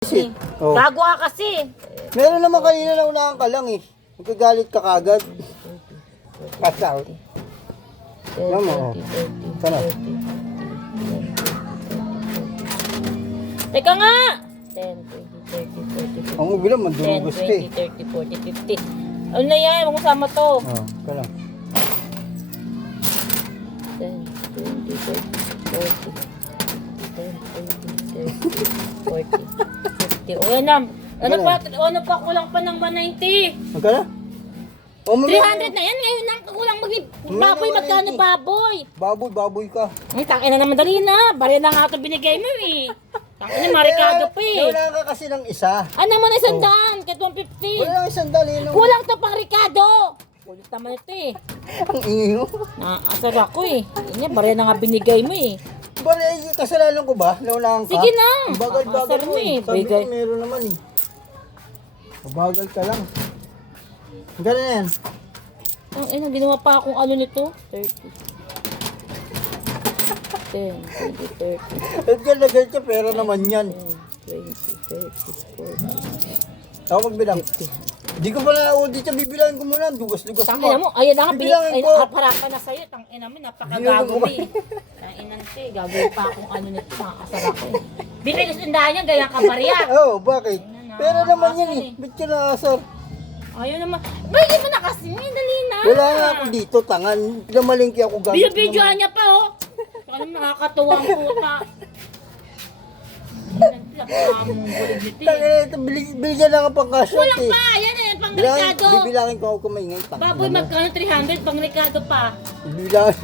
Oh. Gago ka kasi. Meron naman kanina na unahan ka lang eh. Magkagalit ka kagad. Pass out. Alam mo, oh. Sana. Teka nga! 10, 20, 30, 40, 50. Ang ubilang, 10, mandurugos ka eh. 20, 30, 40, 50. Ano na yan? Huwag mo sama to. Oh, ka lang. 10, 20, 30, 40. 10, 20, 30, 40, 50. O yan na. Ano pa, kulang pa ng 190. Magkala? Oh, 300 na yan. Ngayon lang kulang baboy. Magkano baboy? Baboy ka. Ang tangina naman dali na. Bari na nga ito binigay mo eh. Tangina marikado pa eh. Wala ka kasi ng isa. Ano naman isang daan? Kahit 150. Wala kang sandali. Kulang to pang Ricardo. Kulit naman ito eh. Ang ingay mo. Naasar ako eh. Yan, bari na nga binigay mo eh. Bali, kasalanan ko ba? Naunahan ka? Sige na. Bagal-bagal Asar mo eh. Sabi Bigay. ko meron naman eh. Bagal ka lang. Ganun na yan. Ang ina, ginawa pa akong ano nito. 30. 10, 20, 30. At galagay ka, pera naman yan. 10, 20, 30, 40. Ako magbilang. Di ko pala audit siya, bibilangin ko muna. Dugas-dugas Tangina mo, ayan na nga, Bibilangin ko. harap na sa'yo. Tangina mo, napakagago mo eh. Tangina nito eh, gagawin pa akong ano nito, makakasar ako eh. Bibilis undahan niya, ganyan ka bariya. Oo, bakit? Pera naman yan eh. Ba't ka naasar? Ayaw naman. Bakit mo na kasi? Dali na. Wala nga ako dito, tangan. Pinamalingki ako gamit. Binibidyoan niya pa oh. Ano nakakatuwang puta. Tangin, binigyan lang ang pang-cash out Kulang eh. pa, yan eh, pang Ricardo. Bibilangin ko ako kumaingay. Baboy magkano 300, pang Ricardo pa. Bibilangin.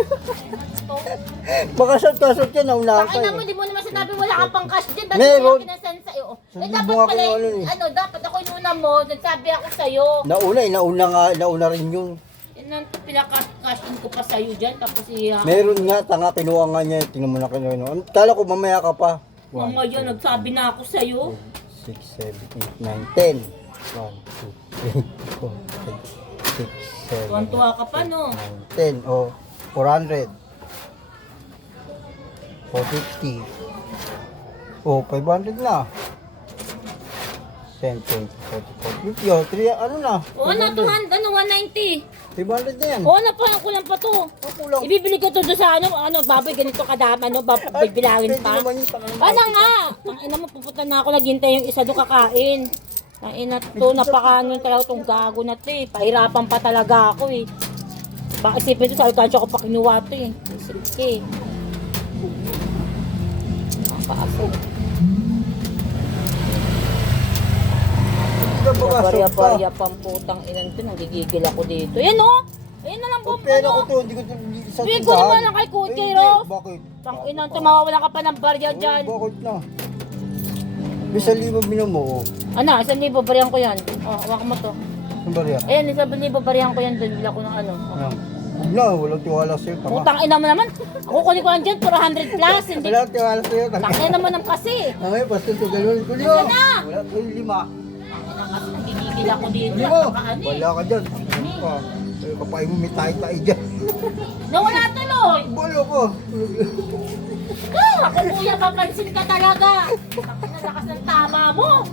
Baka-cash out yan, naunahan ka Pakina mo, eh. di mo naman sinabi wala kang pang cash din. Dati Meron. kaya kinasend sa'yo. Eh Sabi dapat mo nga pala, kung ano eh. ano, dapat ako inuna mo, nagsabi ako sa'yo. Nauna rin yung. Yan ang pinaka-cash in ko pa sa'yo dyan, tapos iya. Meron nga, tanga, kinuha nga niya. Tingnan mo na kinuha. Kala ko mamaya ka pa. Mga yun, nagsabi na ako sa'yo. 6, 7, 8, 9, 10. 1, 2, 3, 4, 5, 6, 7, Tuwan-tuwa ka pa, no? 10. O, 400. 450. O, 500 na. 10, 20, 40, 40, 50. O, 3, ano na? O ano, 200, ano, 190. 500 na yan. O ano pa, kulang pa to. Kulang. Ibibili ko to doon sa ano, baboy, ganito kadami, ano, bibilangin pa. Ano nga? Ang ina mo, pupunta na ako, naghintay yung isa doon kakain. Ang ina to, napakaano talaga itong gago na to eh. Pahirapan pa talaga ako eh. Baka isipin to, sa alkansya ko pa kinuha to eh. Sige. Nakakaaso. Barya-barya pang putang inan to, nanggigigil ako dito. Yan o! Ayan na lang po. Pera ko to, hindi ko to sa Bigay ko naman lang kay Kuya Ro. Bakit? Tang inan to, mawawala ka pa ng barya dyan. Bakit na? Bisa libo binom mo. Ano, 1,000 bariyan ko yan. O, hawak mo to. Ang barya? Ayan, 1,000 bariyan ko yan doon. Bila ko ng ano. Ano? Huwag na, walang tiwala sa'yo. Tama. Putang ina mo naman. Ako kunin ko lang dyan, 400 plus. Hindi. Walang tiwala sa'yo. Tang ina mo ng kasi. Ngayon, basta ito galawin ko niyo. Nasaan na? Wala ko yung 5. Tang ina kasi, nagigigil ako dito. Limo. Napakaano eh. Wala ka dyan. Ano ka? Kapay mo may tayo-tayo dyan. Nawala tuloy. Bolo ko. Ako kuya, papansin ka talaga. Ang lakas ng tama mo.